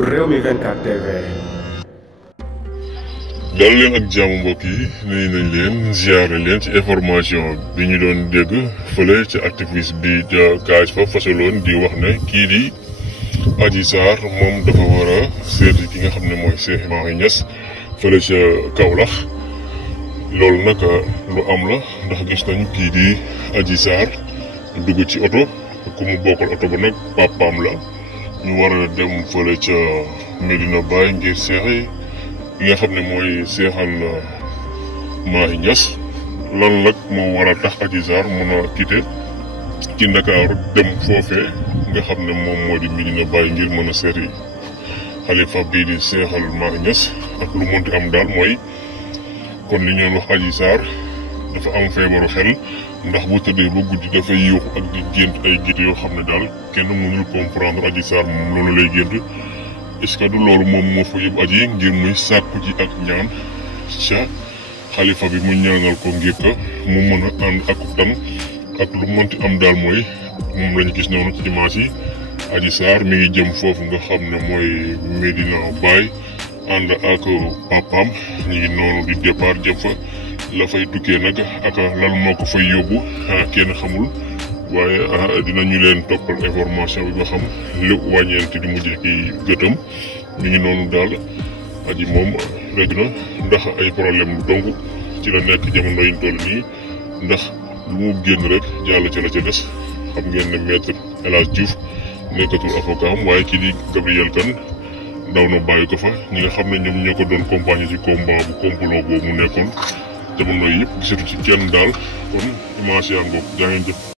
Rewmi 24 TV. dal leen ak jàmm mbokk yi nuyu nañ leen ziare leen ci information bi ñu doon dégg fële ci activiste bi kaaj fa fasaloon di wax ne kii di Adji Sarr moom dafa war a seeti ki nga xam ne mooy Cheikh Mahi Niass fële ca Kaolack loolu nag lu am la ndax gis nañu kii di Adji Sarr dugg ci oto ku mu bokkal oto ba nag papaam la ñu war a dem fële ca Medina Baye ngir seexi li nga xam ne mooy seexal Mahi Niass lan nag moo war a tax Adji Sarr mën a quitté ci Ndakaaru dem foofee nga xam ne moom moo di Medina Baye ngir mën a seeti xalifa bii di seexal Mahi Niass ak lu mënti am daal mooy kon li ñoon wax Adji Sarr dafa am feebaru xel ndax bu tëddee ba guddi dafay yuuxu ak di gént ay gént yoo xam ne daal kenn mënul comprendre Adji Sarr moom loolu lay gént est-ce que du loolu moom moo fa yóbbu Adji ngir muy sàkku ji ak ñaan ca xalifa bi mu ñaanal ko ngir ko mu mën a ànd ak tan ak lu mënti am daal mooy moom lañu gis noonu ci dimanche yi Adji Sarr mi ngi jëm foofu nga xam ne mooy Medina Baye ànd ak papaam ñu ngi noonu di départ jëm fa la fay tukkee nag ak lan moo ko fay yóbbu kenn xamul waaye dinañu leen toppal information bi nga xam lépp wàññeent di mujjee ki gëtëm mi ngi noonu daal Adji moom rek na ndax ay problème lu dong ci la nekk jamono yi toll nii ndax lu mu génn rek jàll ca la ca des xam ngeen ne maître El Hadj Diouf nekkatul avocat am waaye kii di Gabriel Kane daw na bàyyi ko fa ñi nga xam ne ñoom ñoo ko doon compagnie ci combat bu complot boobu mu nekkoon jamono yi yëpp gisatu ci kenn daal kon image yaa ngoog jaa ngeen jëf